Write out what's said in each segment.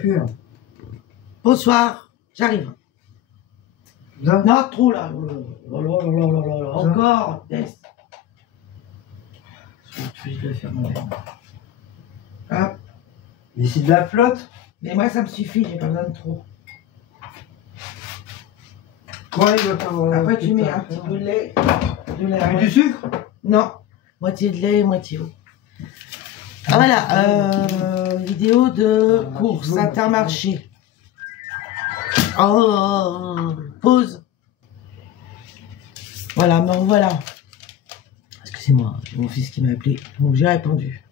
Pur. Bonsoir, j'arrive. Ça Non, trop là. Encore. Test. Je vais le faire moi-même. Hop. Mais c'est de la flotte. Mais moi, ça me suffit, j'ai pas besoin de trop. Quoi, il va faire. Après, tu mets un petit peu de lait. Avec du sucre? Non. Moitié de lait, moitié eau. Ah voilà, vidéo de course Intermarché. Oh, pause. Voilà, me revoilà. Excusez-moi, j'ai mon fils qui m'a appelé, donc j'ai répondu.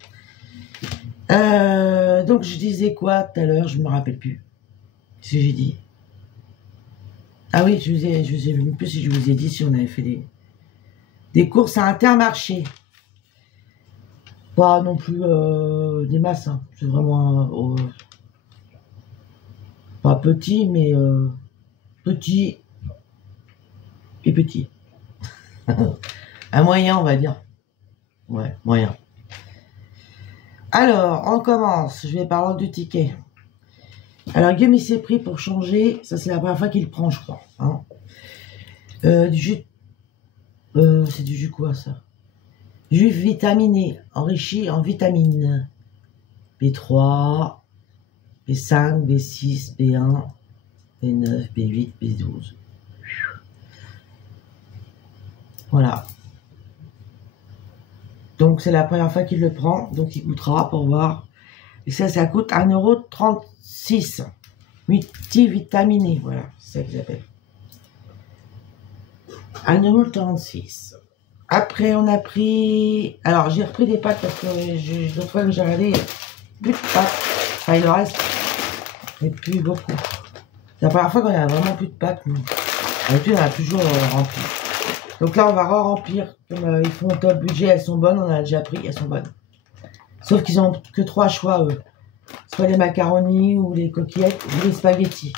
Donc je disais quoi tout à l'heure, je me rappelle plus. Ce que j'ai dit. Ah oui, je sais même plus si je vous ai dit si on avait fait des courses à Intermarché. Pas non plus des masses, hein. C'est vraiment pas petit, mais petit et petit. Un moyen, on va dire. Ouais, moyen. Alors, on commence. Je vais parler du ticket. Alors, Guillaume, il s'est pris pour changer. Ça, c'est la première fois qu'il le prend, je crois. Hein. Du jus. C'est du jus quoi, ça? Jus vitaminé, enrichi en vitamines. B3, B5, B6, B1, B9, B8, B12. Voilà. Donc, c'est la première fois qu'il le prend. Donc, il coûtera pour voir. Et ça coûte 1,36 €. Multivitaminé. Voilà, c'est ça qu'ils appellent. 1,36 €. Après, on a pris... Alors, j'ai repris des pâtes parce que l'autre fois que j'ai regardé, il n'y a plus de pâtes. Enfin, il en reste, mais plus beaucoup. C'est la première fois qu'on a vraiment plus de pâtes. D'habitude, on a toujours rempli. Donc là, on va remplir. Comme ils font top budget, elles sont bonnes. On a déjà pris, elles sont bonnes. Sauf qu'ils ont que 3 choix, eux. Soit les macaronis, ou les coquillettes, ou les spaghettis.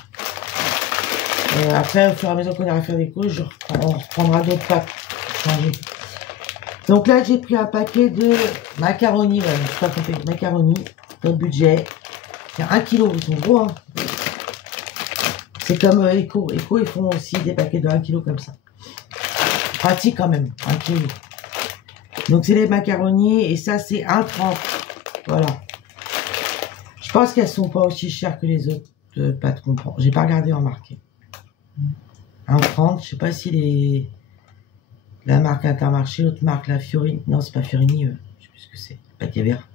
Après, au fur et à mesure qu'on ira faire des courses, on reprendra d'autres pâtes. Changer. Donc là, j'ai pris un paquet de macaronis. Voilà, je sais pas compter macaronis. Top budget. C'est 1 kg. Ils sont gros, hein. C'est comme Eco. Eco, ils font aussi des paquets de 1 kg comme ça. Pratique quand même, 1 kg. Donc c'est les macaronis et ça c'est 1,30 €. Voilà. Je pense qu'elles sont pas aussi chères que les autres pâtes qu'on prend. J'ai pas regardé en marqué. 1,30 €. Je sais pas si la marque Intermarché, l'autre marque la Fiorini. Non, c'est pas Fiorini. Je sais plus ce que c'est. Paquet vert.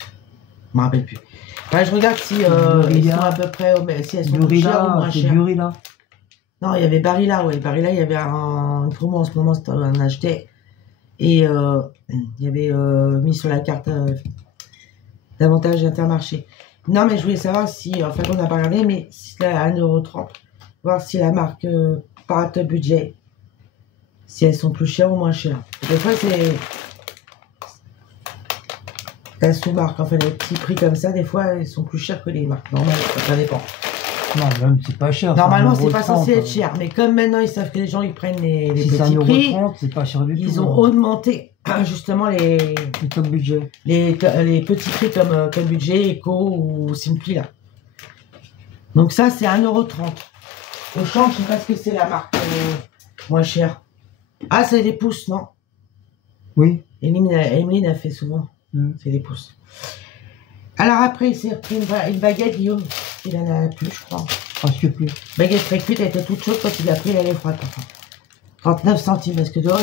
Je me rappelle plus. Enfin, je regarde si ils sont à peu près, si elles sont plus chères ou moins chères. Burilla. Non, il y avait Barilla, ouais. Barilla, il y avait une promo en ce moment, on en achetait. Et il y avait mis sur la carte davantage Intermarché. Non, mais je voulais savoir si, enfin, on n'a pas regardé, mais si là, à 1,30 €, voir si la marque par top budget, si elles sont plus chères ou moins chères. Des fois, c'est la sous-marque, enfin, les petits prix comme ça, des fois, ils sont plus chers que les marques normales, ça dépend. Non, même c'est pas cher. Normalement, c'est pas censé être cher, mais comme maintenant ils savent que les gens ils prennent les petits prix, c'est pas cher du tout. ils ont augmenté justement les top budget. Les petits prix comme budget, Eco ou Simply là. Donc ça c'est 1,30 €. Au champ, je sais pas ce que c'est la marque moins chère. Ah, c'est les pouces, non? Oui. Emeline a fait souvent. C'est les pouces. Alors après, il s'est repris une baguette, Guillaume. Il en a plus, je crois. Presque plus. Baguette pré-cuite, elle était toute chaude quand il a pris, elle est froide. Enfin. 39 centimes, parce que dehors,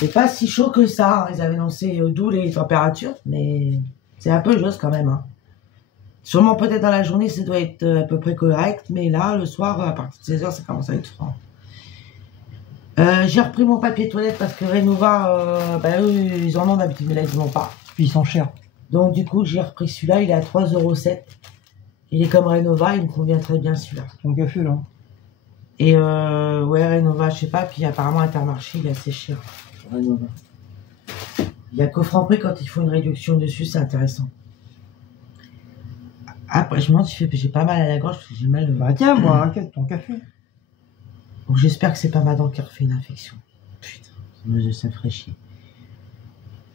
c'est pas si chaud que ça. Hein. Ils avaient annoncé d'où les températures, mais c'est un peu juste quand même. Hein. Sûrement peut-être dans la journée, ça doit être à peu près correct, mais là, le soir, à partir de 16 h, ça commence à être froid. J'ai repris mon papier toilette parce que Renova, eux, ils en ont d'habitude, mais là, ils n'en ont pas. Puis ils sont chers. Donc du coup, j'ai repris celui-là, il est à 3,07 €. Il est comme Renova, il me convient très bien celui-là. Ton café là. Et ouais, Renova, je sais pas, puis apparemment Intermarché, il est assez cher. Renova. Il y a qu'au Franprix quand ils font une réduction dessus, c'est intéressant. Après, je me demande si j'ai pas mal à la gorge, parce que j'ai mal. Bah tiens, moi, inquiète, ton café. Donc j'espère que c'est pas ma dent qui a refait une infection. Putain, ça me ferait chier.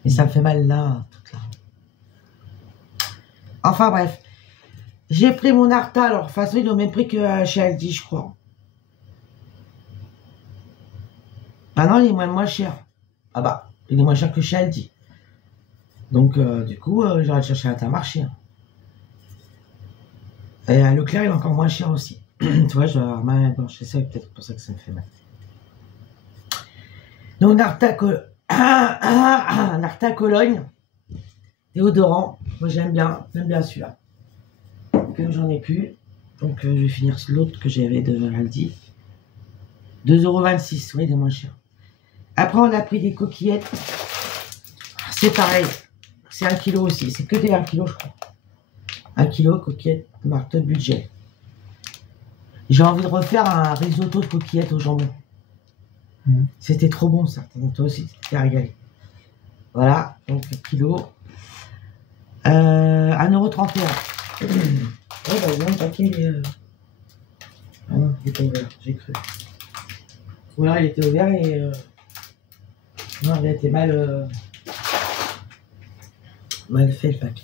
Mais ça me fait mal là, toute là. Enfin bref. J'ai pris mon Arta, alors de toute façon, ils ont le même prix que chez Aldi, je crois. Ah non, il est moins cher. Ah bah, il est moins cher que chez Aldi. Donc, du coup, j'aurais le chercher à Intermarché. Hein. Et à Leclerc, il est encore moins cher aussi. Tu vois, je dois avoir mal à la gorge. C'est ça, peut-être pour ça que ça me fait mal. Donc, Narta Cologne, déodorant. Moi, j'aime bien celui-là. Comme j'en ai plus, donc je vais finir l'autre que j'avais de Aldi. 2,26 €, oui, il est moins cher. Après, on a pris des coquillettes. C'est pareil. C'est 1 kg aussi. C'est que des 1 kg, je crois. 1 kg, coquillettes, marque de budget. J'ai envie de refaire un risotto de coquillettes au jambon. C'était trop bon, ça. Toi aussi, tu t'es régalé. Voilà, donc 1 kg. 1,31 €. Ouais, bah, bon, le paquet, il est... Ah non, il était ouvert, j'ai cru. Ou alors, il était ouvert et... Non, il a été mal fait, le paquet.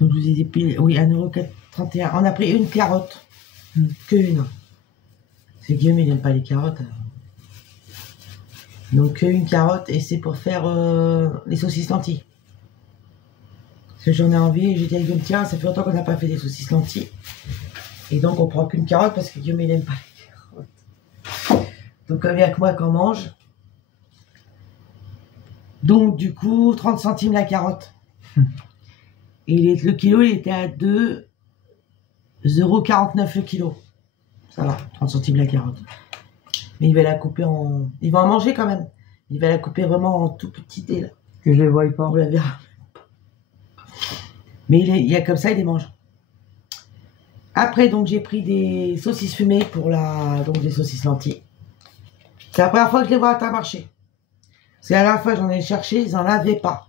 Donc, je vous ai dit pile... Oui, 1,31 €. On a pris une carotte. Que une. C'est Guillaume, il n'aime pas les carottes. Alors. Donc, une carotte, et c'est pour faire les saucisses lentilles. Parce que j'en ai envie, et j'ai dit à Guillaume, tiens, ça fait longtemps qu'on n'a pas fait des saucisses lentilles. Et donc, on prend qu'une carotte parce que Guillaume, il n'aime pas les carottes. Donc, comme il y a que moi qu'on mange. Donc, du coup, 30 centimes la carotte. Et le kilo, il était à 2,49 € le kilo. Ça va, 30 centimes la carotte. Mais il va la couper en... Il va en manger quand même. Il va la couper vraiment en tout petit dé, là. Que je les voie pas. On la verra. Mais il y a comme ça, il les mange. Après, donc, j'ai pris des saucisses fumées pour donc des saucisses lentilles. C'est la première fois que je les vois à Intermarché. Parce qu'à la fois, j'en ai cherché, ils n'en avaient pas.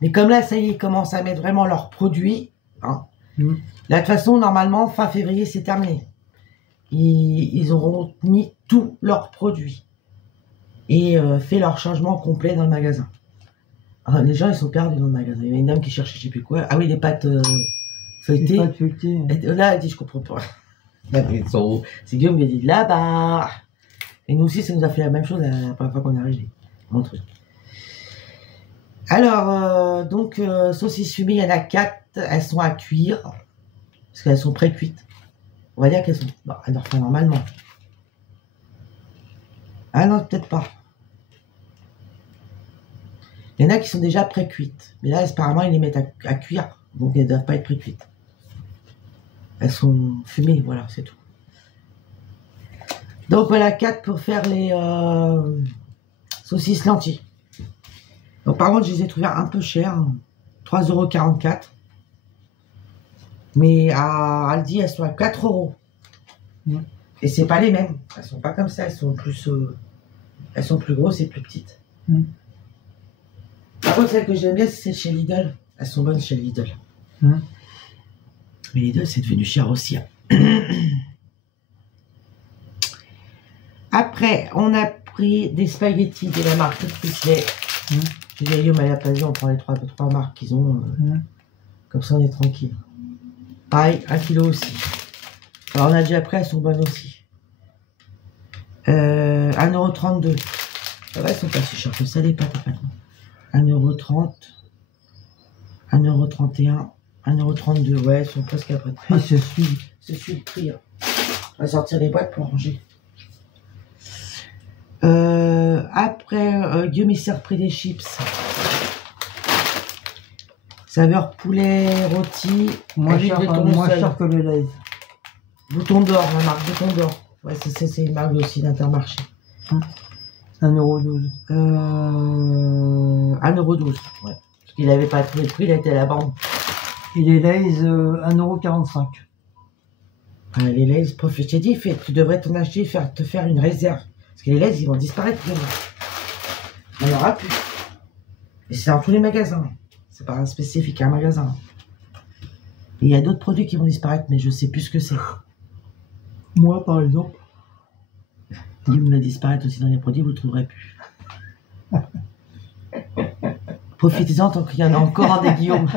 Mais comme là, ça y est, ils commencent à mettre vraiment leurs produits. Hein. Là, de toute façon, normalement, fin février, c'est terminé. Ils auront mis tous leurs produits. Et fait leur changement complet dans le magasin. Alors, les gens, ils sont perdus dans le magasin. Il y avait une dame qui cherchait je sais plus quoi. Ah oui, les pâtes feuilletées. Les pâtes feuilletées. Et là, elle dit, je comprends pas. C'est Guillaume qui a dit, là-bas. Et nous aussi, ça nous a fait la même chose la première fois qu'on est arrivé. Mon truc. Alors, donc, saucisses fumées, il y en a 4. Elles sont à cuire. Parce qu'elles sont pré-cuites. On va dire qu'elles sont... Bon, elles doivent faire normalement. Ah non, peut-être pas. Il y en a qui sont déjà pré-cuites. Mais là, apparemment, ils les mettent à cuire. Donc, elles ne doivent pas être pré-cuites. Elles sont fumées, voilà, c'est tout. Donc, voilà, 4 pour faire les saucisses lentilles. Donc, par contre, je les ai trouvées un peu chères. 3,44 €. Mais à Aldi, elles sont à 4 €. Et c'est pas les mêmes. Elles sont pas comme ça. Elles sont plus grosses et plus petites. Par contre, celles que j'aime bien, c'est celles chez Lidl. Elles sont bonnes chez Lidl. Mais Lidl, c'est devenu cher aussi. Hein. Après, on a pris des spaghettis de la marque Frisley. J'ai dit à Guillaume, à la place, on prend les trois marques qu'ils ont. Comme ça, on est tranquille. Pareil, 1 kg aussi. Alors, on a déjà pris, elles sont bonnes aussi. 1,32 €. Ça va, elles sont pas si chères que ça, les pâtes. 1,30 €, 1,31 €, 1,32 €. Ouais, elles sont presque à peu près. C'est celui. C'est celui le prix. Hein. On va sortir les boîtes pour ranger. Après, Guillaume, il s'est repris des chips. Saveur poulet rôti. Moins cher que le Lay's. Bouton d'or, la marque Bouton d'or. Ouais, c'est une marque aussi d'Intermarché. 1,12 €. 1,12 €. Ouais. Parce qu'il n'avait pas trouvé le prix, il était à la bande. Et les Lay's, 1,45 €. Les Lay's, je t'ai dit, tu devrais t'en acheter, te faire une réserve. Parce que les Lay's, ils vont disparaître. Il n'y en aura plus. Et c'est dans tous les magasins. C'est pas un spécifique à un magasin. Et il y a d'autres produits qui vont disparaître, mais je sais plus ce que c'est. Moi, par exemple. Guillaume va disparaître aussi dans les produits, vous ne le trouverez plus. Profitez-en tant qu'il y en a encore un des Guillaume.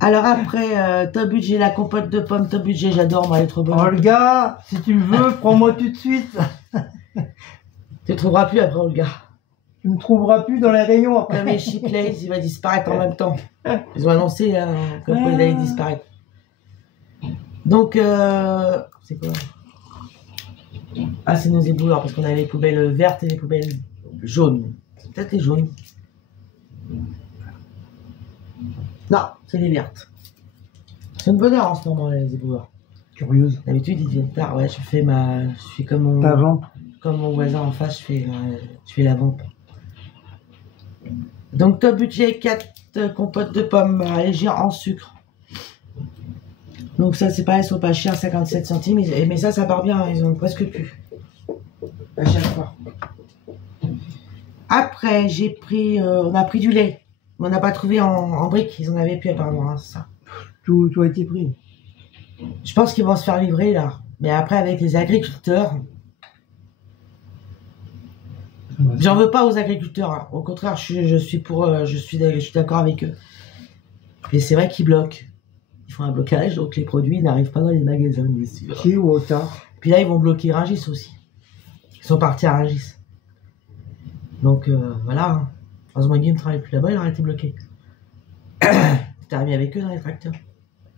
Alors après, top budget, la compote de pommes, top budget, j'adore, moi, elle est trop bonne. Olga, si tu me veux, prends-moi tout de suite. Tu ne trouveras plus après, Olga. Tu me trouveras plus dans les rayons après. Comme les Chipley, il va disparaître en même temps. Ils ont annoncé comme quoi il allait disparaître. Donc, c'est quoi? Ah, c'est nos éboueurs, parce qu'on a les poubelles vertes et les poubelles jaunes. C'est peut-être les jaunes. Non, c'est les vertes. C'est une bonne heure en ce moment, les éboueurs. Curieuse. D'habitude, ils viennent tard. Ouais, je suis comme mon voisin en face, je fais la vente. Donc, top budget, 4 compotes de pommes légères en sucre. Donc ça, c'est pareil, ils sont pas chers, 57 centimes. Mais ça part bien, ils ont presque plus. À chaque fois. Après, j'ai pris... on a pris du lait. On n'a pas trouvé en briques. Ils en avaient plus apparemment, hein, ça. Tout a été pris. Je pense qu'ils vont se faire livrer, là. Mais après, avec les agriculteurs... J'en veux pas aux agriculteurs. Hein. Au contraire, je suis d'accord avec eux. Et c'est vrai qu'ils bloquent. Ils font un blocage, donc les produits n'arrivent pas dans les magasins, bien sûr. Si ou tard. Puis là, ils vont bloquer Rungis aussi. Ils sont partis à Rungis. Donc voilà. Heureusement, Guy ne travaille plus là-bas, il aurait été bloqué. T'es arrivé avec eux dans les tracteurs.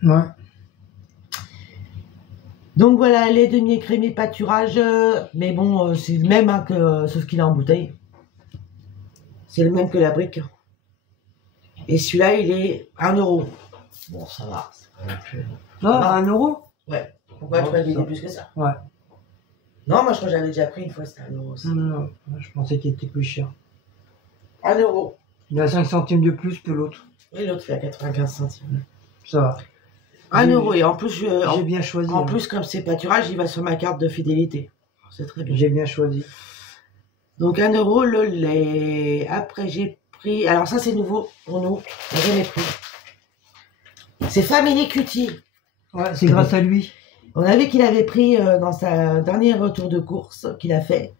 Ouais. Donc voilà, lait demi-écrémé pâturage. Mais bon, c'est le même, hein, sauf qu'il est en bouteille. C'est le même que la brique. Et celui-là, il est 1 €. Bon, ça va. Ah, 1 €? Ouais. Pourquoi tu m'as dit plus que ça? Ouais. Non, moi je crois que j'avais déjà pris une fois, c'était 1 € aussi. Non, je pensais qu'il était plus cher. 1 €. Il a 5 centimes de plus que l'autre. Et l'autre fait à 95 centimes. Ça va. 1 €. Et en plus, j'ai bien choisi. En plus, comme c'est pâturage, il va sur ma carte de fidélité. C'est très bien. J'ai bien choisi. Donc 1 € le lait. Après, j'ai pris. Alors, ça, c'est nouveau pour nous. On jamais pris. C'est Family Cutie. Ouais, c'est grâce à lui. On a vu qu'il avait pris dans sa dernière retour de course qu'il a fait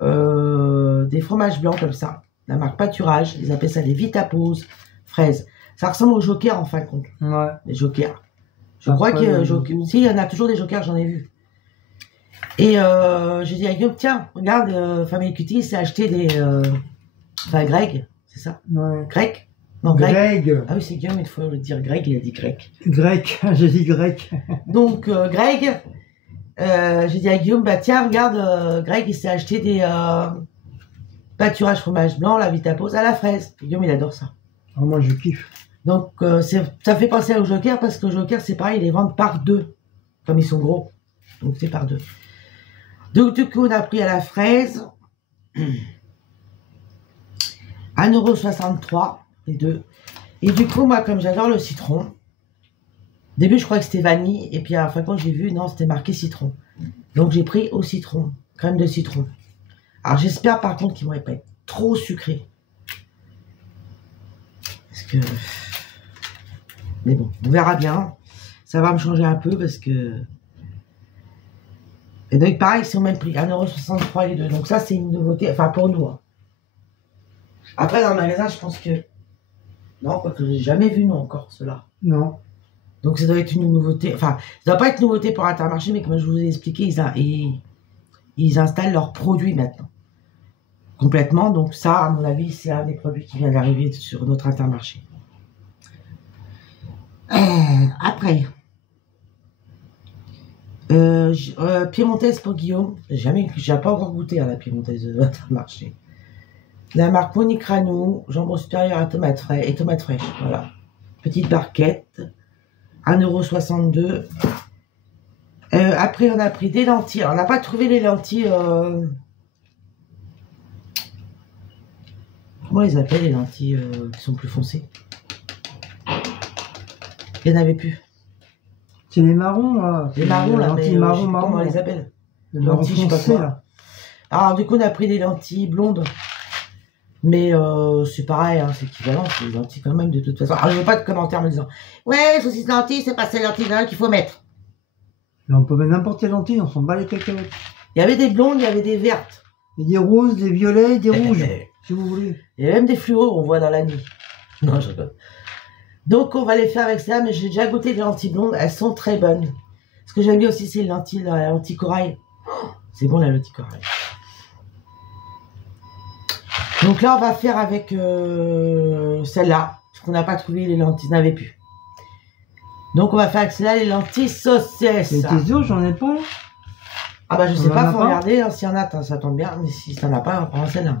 des fromages blancs comme ça. La marque Pâturage. Ils appellent ça des Vitapose fraises. Ça ressemble aux Jokers en fin de compte. Ouais. Les Jokers. Je crois que si, il y en a toujours des Jokers, j'en ai vu. Et j'ai dit à Guillaume, tiens, regarde, Family Cutie s'est acheté des. Enfin, Greg, c'est ça? Ouais. Greg? Non, Greg. Greg. Ah oui, c'est Guillaume, il faut le dire Greg, il a dit Greg. Greg, j'ai dit Greg. Donc, Greg, j'ai dit à Guillaume, bah tiens, regarde, Greg, il s'est acheté des pâturages fromage blanc, la Vitapose à la fraise. Et Guillaume, il adore ça. Oh, moi, je kiffe. Donc, ça fait penser au Joker, parce que Joker, c'est pareil, ils les vendent par 2, comme ils sont gros. Donc, c'est par 2. Donc, du coup, on a pris à la fraise 1,63 €, les deux. Et du coup, moi, comme j'adore le citron, au début, je croyais que c'était vanille, et puis à la fin, quand j'ai vu, non, c'était marqué citron. Donc, j'ai pris au citron, crème de citron. Alors, j'espère, par contre, qu'ils ne vont pas être trop sucrés. Parce que... Mais bon, on verra bien. Ça va me changer un peu, parce que... Et donc, pareil, ils sont même pris 1,63 € les deux. Donc, ça, c'est une nouveauté, enfin, pour nous. Hein. Après, dans le magasin, je pense que... Non, quoi que j'ai jamais vu, non, encore, ceux-là. Non. Donc, ça doit être une nouveauté. Enfin, ça doit pas être une nouveauté pour Intermarché, mais comme je vous ai expliqué, ils installent leurs produits maintenant. Complètement. Donc, ça, à mon avis, c'est un des produits qui vient d'arriver sur notre Intermarché. Après... piémontaise pour Guillaume. J'ai pas encore goûté à la piémontaise de Intermarché. La marque Monique Ranou, jambon supérieur à tomates fraîches et tomates fraîches. Voilà. Petite barquette. 1,62 €. Après, on a pris des lentilles. Alors, on n'a pas trouvé les lentilles. Comment ils appellent les lentilles qui sont plus foncées? Il n'y en avait plus. C'est les marrons, là. Les marrons, là, mais marron, comment on les appelle? Les lentilles, je sais pas quoi. Là. Alors, du coup, on a pris des lentilles blondes. Mais c'est pareil, hein, c'est équivalent, c'est des lentilles quand même, de toute façon. Alors, je veux pas de commentaires me disant « Ouais, saucisse lentilles, c'est pas ces lentilles-là qu'il faut mettre. » Mais on peut mettre n'importe quelle lentille, on s'en bat les cacahuètes. Il y avait des blondes, il y avait des vertes. Il y a des roses, des violets, des rouges, si vous voulez. Il y a même des fluos, on voit dans la nuit. Non, je rigole. Donc, on va les faire avec ça, mais j'ai déjà goûté les lentilles blondes. Elles sont très bonnes. Ce que j'aime bien aussi, c'est les lentilles, la lentille corail. Oh, c'est bon, la lentille corail. Donc là, on va faire avec celle-là. Parce qu'on n'a pas trouvé les lentilles, on n'avait plus. Donc, on va faire avec celle-là les lentilles saucisses. Et tes œufs, j'en ai pas là. Ah bah, je sais On en pas, a faut pas regarder. Hein, s'il y en a, ça tombe bien. Mais si t'en as pas, on va prendre celle-là.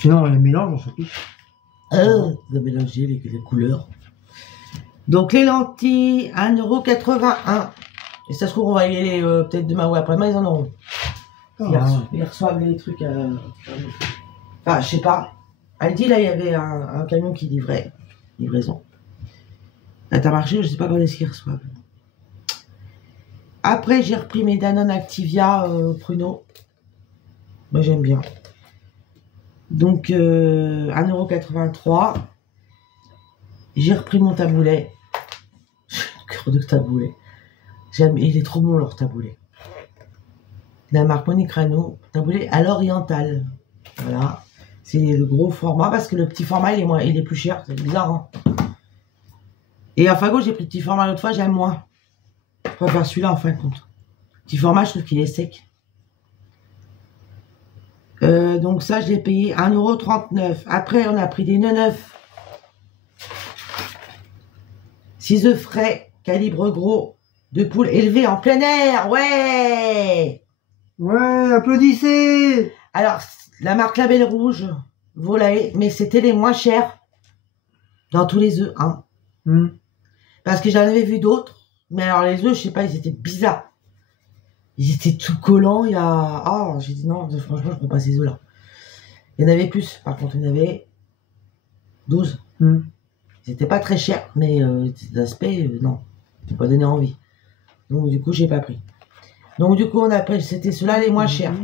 Sinon, on les mélange, on s'en fiche. On va mélanger les couleurs. Donc, les lentilles, 1,81 €. Et ça se trouve, on va y aller peut-être demain ou après-demain, ils en auront. Ils reçoivent les trucs. Enfin, je sais pas. Elle dit, là, il y avait un camion qui livrait. Livraison. Intermarché, je sais pas quand est-ce qu'ils reçoivent. Après, j'ai repris mes Danone Activia pruneaux. Moi, j'aime bien. Donc, 1,83 €. J'ai repris mon taboulet. J'ai le cœur de taboulet. Il est trop bon, leur taboulet. La marque Monicrano. Taboulet à l'oriental. Voilà. C'est le gros format parce que le petit format, il est plus cher. C'est bizarre, hein. Et à Fago, j'ai pris le petit format l'autre fois, j'aime moins. Je préfère celui-là en fin de compte. Petit format, je trouve qu'il est sec. Donc ça, je l'ai payé 1,39 €. Après, on a pris des neufs. 6 œufs frais, calibre gros, de poule élevée en plein air. Ouais! Ouais, applaudissez! Alors, la marque Label Rouge, volaille, mais c'était les moins chers dans tous les œufs, hein. Parce que j'en avais vu d'autres, mais alors les œufs, je sais pas, ils étaient bizarres. Ils étaient tout collants, il y a... Ah, j'ai dit non, franchement, je prends pas ces œufs-là. Il y en avait plus, par contre, il y en avait 12. C'était pas très cher, mais l'aspect, non, ça pas donné envie. Donc du coup, j'ai pas pris. Donc du coup, on a pris, c'était ceux-là les moins chers.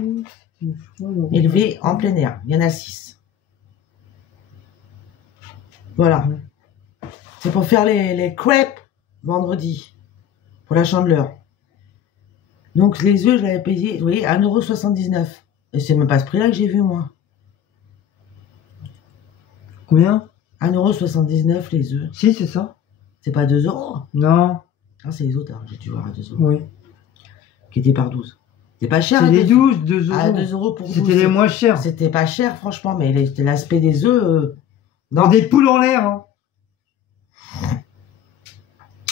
Élevés en plein air. Il y en a 6. Voilà. C'est pour faire les crêpes vendredi. Pour la Chandeleur. Donc les œufs, je l'avais payé, vous voyez, 1,79 €. Et c'est même pas ce prix-là que j'ai vu, moi. Combien? 1,79 € les œufs. Si, c'est ça. C'est pas 2 €. Non. Ah, c'est les autres, hein. J'ai dû voir à 2 €. Oui. Qui étaient par 12. C'est pas cher. C'est les 12, 2 €. Ah, 2 € pour 12. C'était les moins chers. C'était pas cher, franchement, mais l'aspect des œufs... Dans des poules en l'air, hein.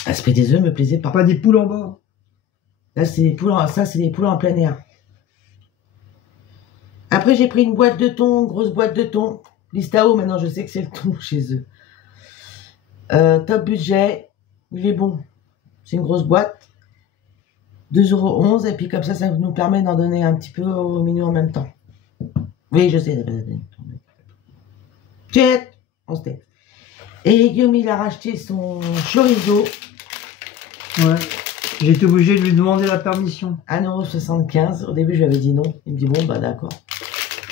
L'aspect des œufs me plaisait pas. Pas des poules en bas. Là, c'est des poules, ça, c'est des poules en plein air. Après, j'ai pris une boîte de thon, grosse boîte de thon. Listao, maintenant, je sais que c'est le thon chez eux. Top budget. Il est bon. C'est une grosse boîte. 2,11 €. Et puis, comme ça nous permet d'en donner un petit peu au milieu en même temps. Oui, je sais. Jet, on se tait. Et Guillaume, il a racheté son chorizo. Ouais. J'ai été obligé de lui demander la permission. 1,75 €. Au début, je lui avais dit non. Il me dit bon, bah d'accord.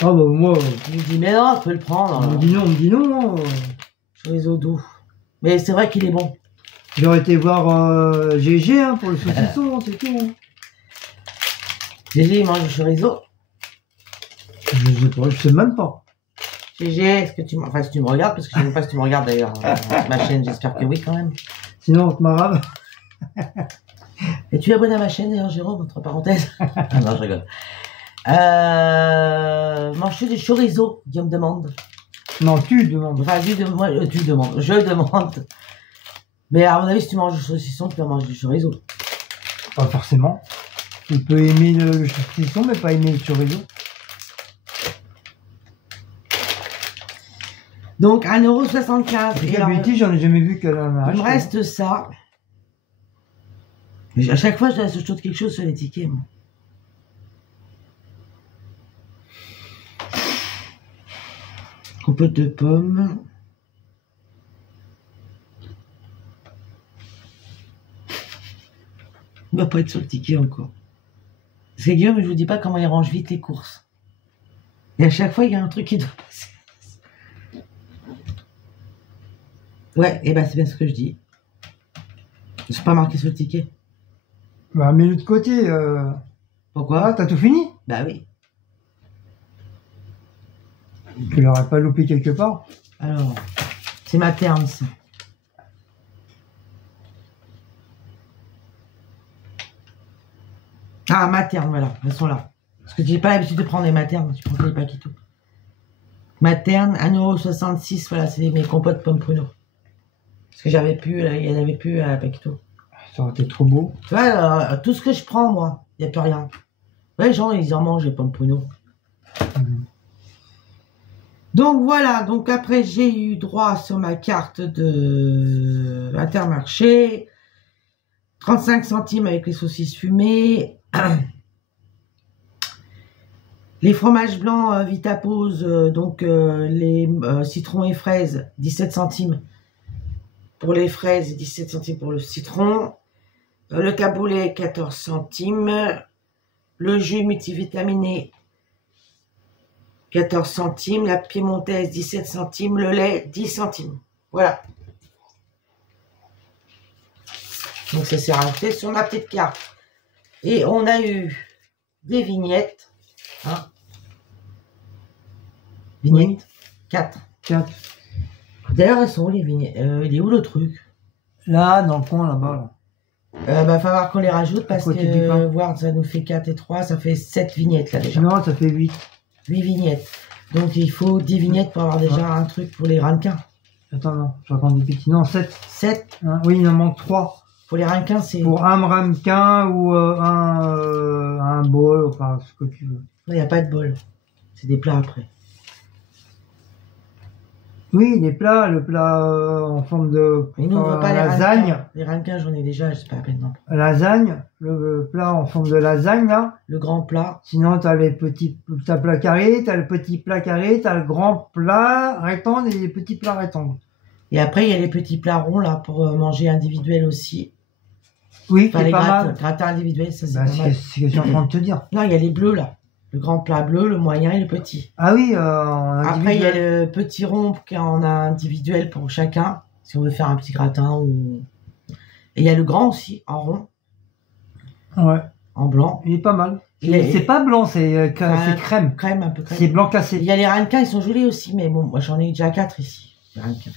Ah bah moi... Il me dit mais non, tu peux le prendre. On me dit non. Chorizo doux. Mais c'est vrai qu'il est bon. J'aurais été voir GG hein, pour le saucisson, c'est tout. Hein. GG, il mange du chorizo. Je sais même pas. GG, est-ce que tu me... Enfin, si tu me regardes, parce que je ne sais pas si tu me regardes d'ailleurs. Ma chaîne, j'espère que oui quand même. Sinon, on te m'arabe. Et tu es abonné à ma chaîne d'ailleurs, Jérôme, entre parenthèses. Non, je rigole. Manges-tu du chorizo, Guillaume demande. Non, tu demandes. Enfin, tu demandes. Je demande. Mais à mon avis, si tu manges du saucisson, tu vas manger du chorizo. Pas forcément. Tu peux aimer le saucisson, mais pas aimer le chorizo. Donc, 1,75 €. Et Betty, j'en ai jamais vu qu'elle en a acheté. Il me reste ça. À chaque fois, je dois ajouter quelque chose sur les tickets, moi. Compote de pommes. On va pas être sur le ticket encore. Parce que Guillaume, je vous dis pas comment il range vite les courses. Et à chaque fois, il y a un truc qui doit passer. Ouais, et ben c'est bien ce que je dis. C'est pas marqué sur le ticket. Bah, mets-le de côté. Pourquoi? Ah, t'as tout fini? Bah oui. Tu l'aurais pas loupé quelque part? Alors, c'est ma terme, ça. Ah, Materne, voilà, elles sont là. Parce que j'ai pas l'habitude de prendre les Maternes, je prends les Paquito. Materne, 1,66 €, voilà, c'est mes compotes pommes pruneaux. Parce que j'avais plus, il y en avait plus à Paquito. Ça aurait été trop beau. Tu vois, tout ce que je prends, moi, il n'y a plus rien. Ouais, les gens, ils en mangent, les pommes pruneaux. Donc voilà, donc après j'ai eu droit sur ma carte de Intermarché, 35 centimes avec les saucisses fumées, les fromages blancs Vitapose, donc les citrons et fraises, 17 centimes pour les fraises et 17 centimes pour le citron, le caboulé 14 centimes, le jus multivitaminé 14 centimes, la piémontaise 17 centimes, le lait 10 centimes. Voilà. Donc ça s'est rajouté sur ma petite carte. Et on a eu des vignettes. Hein. Vignettes. 4. 4. D'ailleurs, elles sont où les vignettes? Il est où le truc? Là, dans le coin, là-bas. Là. Va falloir qu'on les rajoute parce côté du que pain. voir, ça nous fait 4 et 3, ça fait 7 vignettes là déjà. Non, ça fait 8. 8 vignettes. Donc il faut 10 vignettes pour avoir déjà un truc pour les ramequins. Attends, non, je raconte des petits. Non, 7. 7. Hein, oui, il en manque 3. Pour les ramequins, c'est... Pour un ramequin ou un bol, enfin, ce que tu veux. Il n'y a pas de bol. C'est des plats après. Oui, les plats, le plat en forme de Mais nous, on veut pas les lasagne. ramequins. Les ramequins, j'en ai déjà, je sais pas à peine non. Lasagne, le plat en forme de lasagne, là. Le grand plat. Sinon, t'as les petits plats carrés, t'as le petit plat carré, t'as le grand plat rectangle et les petits plats rectangles. Et après, il y a les petits plats ronds, là, pour manger individuel aussi. Oui, Enfin, c'est les pas mal. gratins individuels, ça, c'est Bah, pas mal. c'est ce que je suis en train de te dire. Non, il y a les bleus, là. Le grand plat bleu, le moyen et le petit. Ah oui, en Après, il y a individuel. le petit rond qu'on a individuel pour chacun, si on veut faire un petit gratin ou... Et il y a le grand aussi, en rond, Ouais, en blanc. il est pas mal. Et- C'est pas blanc, c'est crème. Crème, un peu crème. C'est blanc Il cassé. y a les ramequins, ils sont jolis aussi, mais bon, moi j'en ai déjà 4 ici. Les ramequins.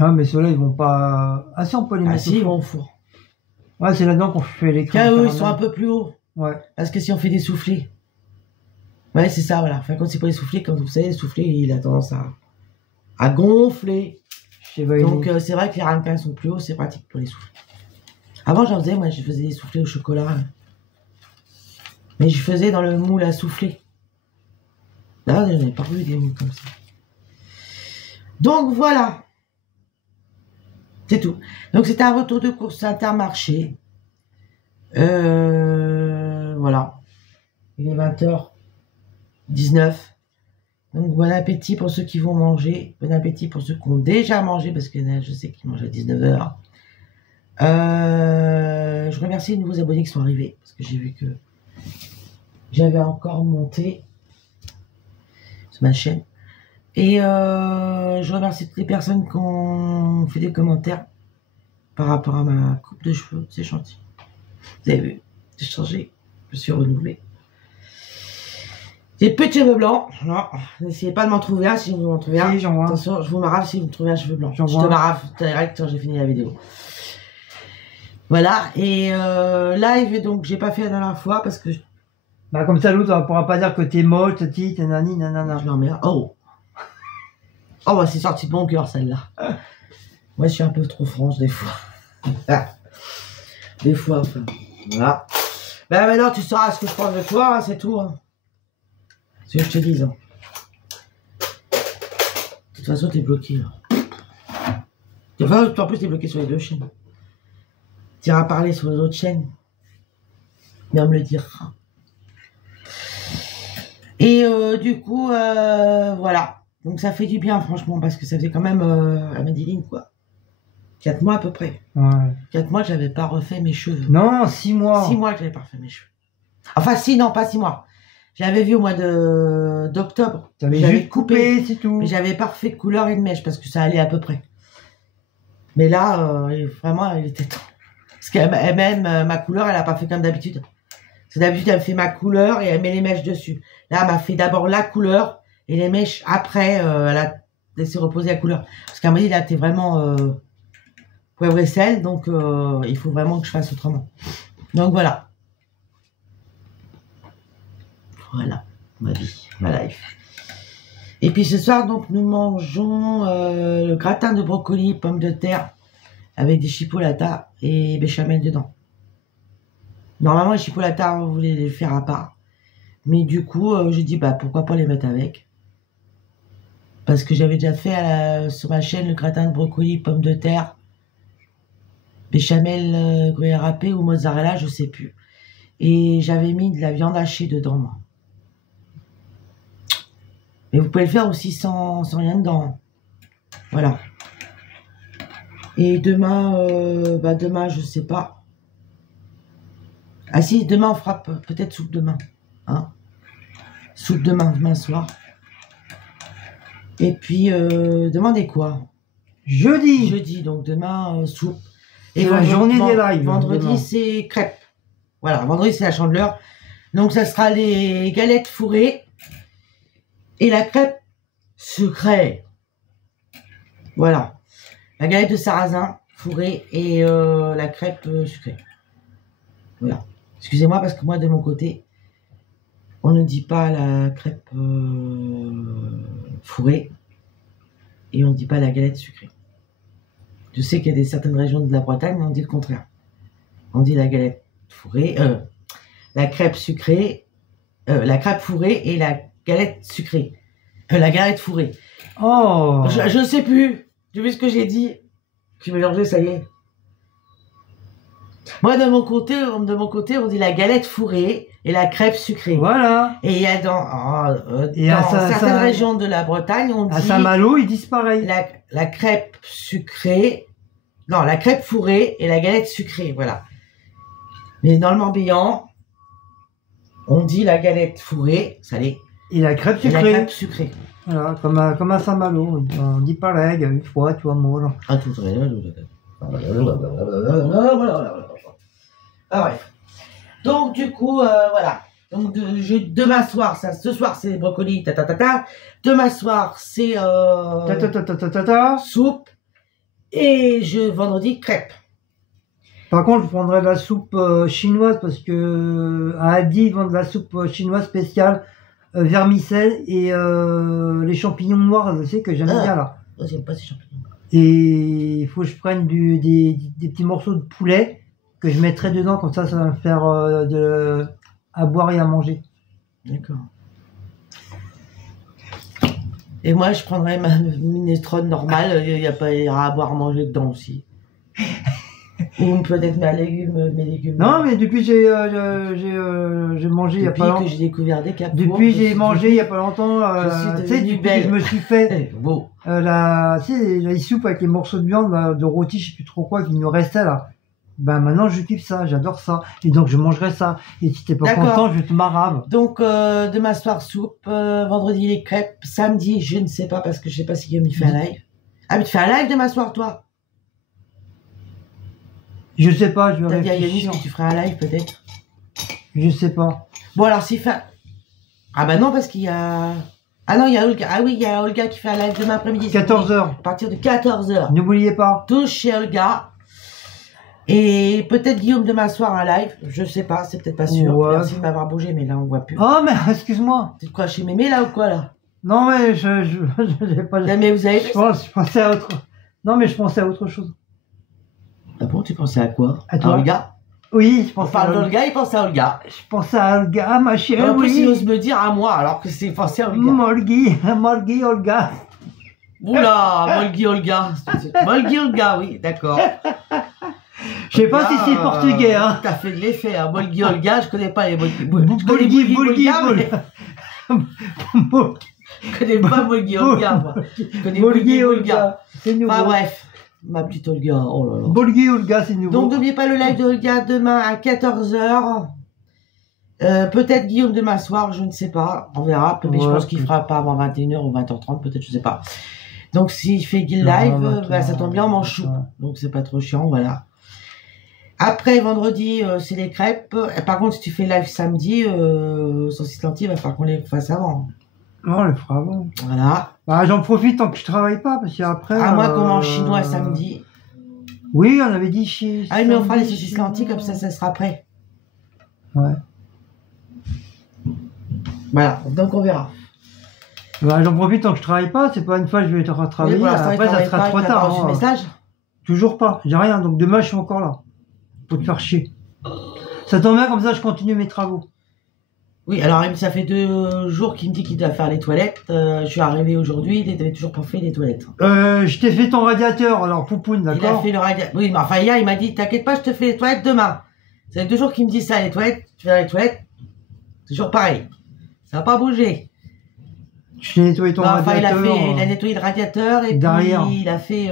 Ah, mais ceux-là, ils vont pas... Ah si, on peut les Ah mettre si, au ils four. vont au four. Ouais, c'est là-dedans qu'on fait les Tiens, crèmes. eux, ils sont un peu plus hauts. Ouais. Parce que si on fait des soufflés. Ouais, c'est ça, voilà. Enfin, quand c'est pas les soufflés, comme vous savez, les soufflés, il a tendance à gonfler. Chez Vailly. Donc, c'est vrai que les ramequins sont plus hauts, c'est pratique pour les soufflés. Avant, j'en faisais, moi, je faisais des soufflés au chocolat. Mais je faisais dans le moule à souffler. Là, je n'ai pas vu des moules comme ça. Donc, voilà. C'est tout. Donc, c'était un retour de course Intermarché. Voilà. Il est 20h19. Donc, bon appétit pour ceux qui vont manger. Bon appétit pour ceux qui ont déjà mangé, parce que je sais qu'ils mangent à 19h. Je remercie les nouveaux abonnés qui sont arrivés, parce que j'ai vu que j'avais encore monté sur ma chaîne. Et je remercie toutes les personnes qui ont fait des commentaires par rapport à ma coupe de cheveux. C'est gentil. Vous avez vu, j'ai changé, je suis renouvelée. J'ai plus de cheveux blancs. Non, n'essayez pas de m'en trouver un si vous m'en trouvez un. Si, j'en vois un. Attention, je vous marave si vous me trouvez un cheveu blanc. J'en Je vois te un. marave direct quand j'ai fini la vidéo. Voilà, et live, donc j'ai pas fait la dernière fois parce que Bah, comme ça, l'autre, on pourra pas dire que t'es moche, t'es nanani, nanana. je l'emmerde. Oh, oh bah c'est sorti de mon cœur celle-là. Moi je suis un peu trop franche des fois. Des fois, enfin. Voilà. Ben maintenant tu sauras ce que je pense de toi, hein, c'est tout. Hein. C'est ce que je te dis. Hein. De toute façon, t'es bloqué. Là. Enfin, en plus, t'es bloqué sur les deux chaînes. Tu iras parler sur les autres chaînes. Bien me le dire. Et du coup, voilà. Donc ça fait du bien, franchement, parce que ça faisait quand même à Medellin, quoi. 4 mois à peu près. Ouais. 4 mois que j'avais pas refait mes cheveux. Non, 6 mois. 6 mois que j'avais pas refait mes cheveux. Enfin, si, non, pas 6 mois. J'avais vu au mois d'octobre. T'avais J'avais juste coupé, c'est tout. mais j'avais pas refait de couleur et de mèche parce que ça allait à peu près. Mais là, vraiment, il était temps. Parce qu'elle-même, ma couleur, elle a pas fait comme d'habitude. Parce que d'habitude, elle me fait ma couleur et elle met les mèches dessus. Là, elle m'a fait d'abord la couleur et les mèches après, elle a laissé reposer la couleur. Parce qu'elle m'a dit, là, t'es vraiment poivre et sel, donc il faut vraiment que je fasse autrement. Donc voilà. Voilà, ma vie, ma life. Et puis ce soir, donc, nous mangeons le gratin de brocoli, pommes de terre, avec des chipolatas et béchamel dedans. Normalement, les chipolatas, on voulait les faire à part. Mais du coup, j'ai dit, bah, pourquoi pas les mettre avec. Parce que j'avais déjà fait sur ma chaîne le gratin de brocoli, pommes de terre, béchamel gruyère râpé ou mozzarella, je sais plus. Et j'avais mis de la viande hachée dedans, moi. Mais vous pouvez le faire aussi sans rien dedans. Voilà. Et demain, demain, je sais pas. Ah si, demain, on fera peut-être soupe demain. Hein, soupe demain soir. Et puis, demandez quoi? Jeudi. Jeudi, donc demain, soupe. Et la journée des lives. Vendredi, c'est crêpes. Voilà, vendredi, c'est la Chandeleur. Donc, ça sera les galettes fourrées et la crêpe sucrée. Voilà. La galette de sarrasin fourrée et la crêpe sucrée. Voilà. Excusez-moi parce que moi, de mon côté, on ne dit pas la crêpe fourrée et on ne dit pas la galette sucrée. Je sais qu'il y a certaines régions de la Bretagne, mais on dit le contraire. On dit la galette fourrée, la crêpe sucrée, la crêpe fourrée et la galette sucrée. La galette fourrée. Oh. Je ne sais plus. J'ai vu ce que j'ai dit. Je suis mélangé, ça y est. Moi, de mon côté, on dit la galette fourrée et la crêpe sucrée. Voilà. Et il y a dans certaines régions de la Bretagne, on dit... À Saint-Malo, ils disent pareil. La crêpe sucrée... Non, la crêpe fourrée et la galette sucrée, voilà. Mais dans le Morbihan, on dit la galette fourrée, salée. Et la crêpe sucrée. Et la crêpe sucrée. Voilà, comme à Saint-Malo. On dit pareil, une fois, tu vois, moi. Ah, tout vrai. Ah, bref. Donc, du coup, voilà. Donc, demain soir, ce soir, c'est brocoli, Demain soir, c'est soupe. Et vendredi, crêpes. Par contre, je prendrais de la soupe chinoise parce que à Aldi, ils vendent de la soupe chinoise spéciale, vermicelle et les champignons noirs, je sais que j'aime bien là. J'aime pas ces champignons. Et il faut que je prenne des petits morceaux de poulet que je mettrai dedans, comme ça va me faire à boire et à manger. D'accord. Et moi, je prendrais ma minestrone normale, il y aura à boire à manger dedans aussi. Ou peut-être mes légumes. Non, mais depuis j'ai mangé il y a pas longtemps. Depuis que j'ai découvert des capes. Depuis j'ai mangé il y a pas longtemps. Tu sais, depuis que je me suis fait beau. tu sais, la soupe avec les morceaux de viande, là, de rôti, je sais plus trop quoi, qui nous restait là. Ben maintenant je kiffe ça, j'adore ça. Et donc je mangerai ça. Et si t'es pas content, je te marave. Donc demain soir soupe, vendredi les crêpes, samedi je ne sais pas parce que je sais pas si Guillaume il fait un live. Ah mais tu fais un live demain soir toi? Je sais pas, je vais réfléchir. T'as dit à réfléchir. Yannis que tu feras un live peut-être? Je sais pas. Bon alors s'il fait... Ah bah non parce qu'il y a... Ah non il y a Olga. Ah oui il y a Olga qui fait un live demain après-midi. 14h. À partir de 14h. N'oubliez pas. Tous chez Olga. Et peut-être Guillaume demain soir un live, je sais pas, c'est peut-être pas sûr. Ouais. Merci de m'avoir bougé, mais là on voit plus. Oh mais excuse-moi. C'est quoi chez Mémé là ou quoi là? Non mais je n'ai pas. Non, mais vous avez... je pensais à autre. Non mais je pensais à autre chose. Ah bon, tu pensais à quoi? À toi? Olga? Oui, je On pensais parle d'Olga, il pense à Olga. Je pensais à Olga, ma chérie. En plus, il oui. ose me dire à moi, alors que c'est pensé à Olga. Molgi, Olga. Oula, Molgi Olga. Molgi Olga, oui, d'accord. Je sais pas si c'est portugais, hein. T'as fait de l'effet, hein. Molgi Olga, je connais pas les Molgi. Molgi, Je connais pas Molgi Olga, moi. Je connais Molgi Olga. C'est nouveau. Enfin bref, ma petite Olga, oh là là. Molgi Olga, c'est nouveau. Donc n'oubliez pas le live de Olga demain à 14h. Peut-être Guillaume demain soir, je ne sais pas, on verra. Mais je pense qu'il fera pas avant 21h ou 20h30, peut-être, je sais pas. Donc s'il fait Guild live, ça tombe bien, on mange chou. Donc c'est pas trop chiant, voilà. Après vendredi, c'est les crêpes. Par contre, si tu fais live samedi, saucisse lentille, il va falloir qu'on les fasse avant. Non, on le fera avant. Voilà. Bah, j'en profite tant que je travaille pas, parce qu'après... À moins qu'on mange chinois samedi. Oui, on avait dit chez... Ah oui, mais on fera les saucisses lentilles, comme ça sera prêt. Ouais. Voilà, donc on verra. Bah, j'en profite tant que je travaille pas, c'est pas une fois que je vais te Oui, retravailler, pour l'instant, après ça sera trop t'as pas tard. reçu Hein. de message. Toujours pas, j'ai rien, donc demain je suis encore là. Faut te faire chier. Ça tombe bien, comme ça je continue mes travaux. Oui, alors ça fait 2 jours qu'il me dit qu'il doit faire les toilettes. Je suis arrivé aujourd'hui, il n'avait toujours pas fait les toilettes. Je t'ai fait ton radiateur, alors poupoune, Il a d'accord. fait le radiateur. Oui, mais enfin hier, il m'a dit, t'inquiète pas, je te fais les toilettes demain. Ça fait 2 jours qu'il me dit ça, les toilettes, tu fais les toilettes. Toujours pareil. Ça n'a pas bougé. Je t'ai nettoyé ton Enfin, il a radiateur. nettoyé le radiateur et derrière. puis il a fait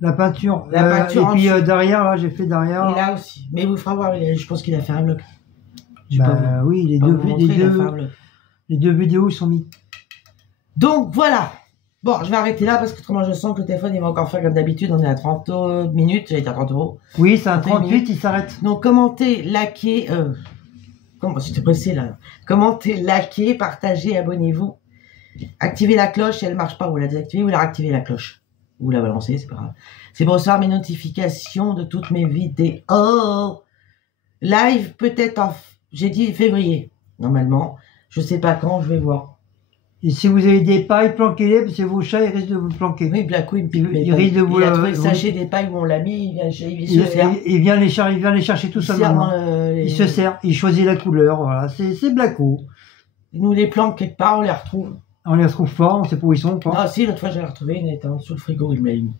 La peinture. la peinture et en puis dessous. derrière, là, j'ai fait derrière. Et là aussi. Mais vous ferez voir, je pense qu'il a fait un bloc. Bah oui, Il a fait un bloc. les deux vidéos sont mises. Donc voilà. Bon, je vais arrêter là parce que autrement je sens que le téléphone il va encore faire comme d'habitude. On est à 30 minutes, j'allais dire 30 euros. Oui, c'est un 30 38, minutes. il s'arrête. Donc commentez, likez, comment j'étais pressé là. Commentez, likez, partagez, abonnez-vous. Activez la cloche si elle marche pas, vous la désactivez ou la réactivez la cloche. Vous la balancez, c'est pas grave. C'est pour recevoir mes notifications de toutes mes vidéos. Live peut-être j'ai dit février, normalement. Je sais pas quand, je vais voir. Et si vous avez des pailles, planquez-les, parce que vos chats, ils risquent de vous planquer. Oui, Blacko, il me pique Il mes risque de pailles. vous Il a le- trouvé le vous- sachet des pailles où on l'a mis, il se sert. Il vient les chercher tout Il seul sert maintenant. dans Il se sert, il choisit la couleur, voilà. C'est Blacko. Nous les planque quelque part, on les retrouve. On les retrouve pas, on sait pas où ils sont, quoi. Ah si, l'autre fois je l'ai retrouvé, il était en dessous le frigo, il me l'a mis.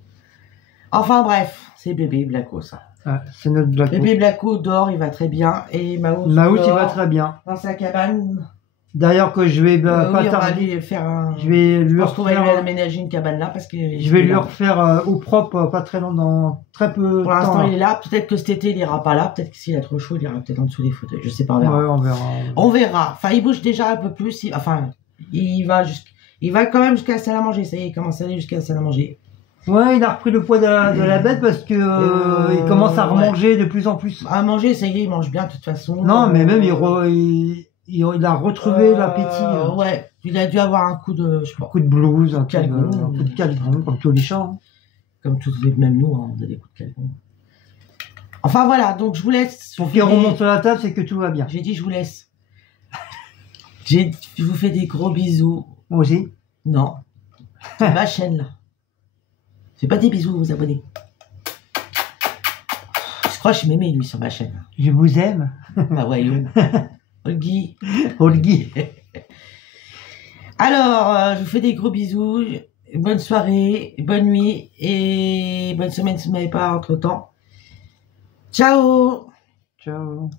Enfin bref, c'est bébé Blacko ça. Ah, c'est notre Blacko. Bébé Blacko dort, il va très bien. Et Maous Maout, il dort va très bien. dans sa cabane. D'ailleurs que je vais pas Oui, on va tarder. aller faire un... Je vais lui Je pense qu'on va lui refaire, aménager une cabane là parce que... je vais lui refaire au propre, pas très long, dans très peu de Pour l'instant, temps. il est là. Peut-être que cet été, il ira pas là. Peut-être que s'il a trop chaud, il ira peut-être en dessous des fauteuils. Je sais pas, on verra. Ouais, on verra. On verra. Enfin, il bouge déjà un peu plus. Il va quand même jusqu'à la salle à manger. Ça y est, il commence à aller jusqu'à la salle à manger. Ouais, il a repris le poids de la bête parce que il commence à remanger de plus en plus. À manger, ça y est, il mange bien de toute façon. Non, mais même il a retrouvé l'appétit. Ouais, il a dû avoir un coup de, je sais Un pas, coup de blues, un calgon. coup de calgon, comme tous les chats. Hein. comme tous les, même nous, hein, on a des coups de calgon. Enfin voilà, donc je vous laisse. Pour qu'il remonte sur la table, c'est que tout va bien. J'ai dit je vous laisse. Je vous fais des gros bisous. Moi aussi. Non, c'est ma chaîne là. Fais pas des bisous aux abonnés. Je crois que je m'aimais lui sur ma chaîne. Je vous aime. Bah voyons. Olgui. Olgui. Alors, je vous fais des gros bisous. Bonne soirée, bonne nuit et bonne semaine si vous ne m'avez pas entre temps. Ciao. Ciao.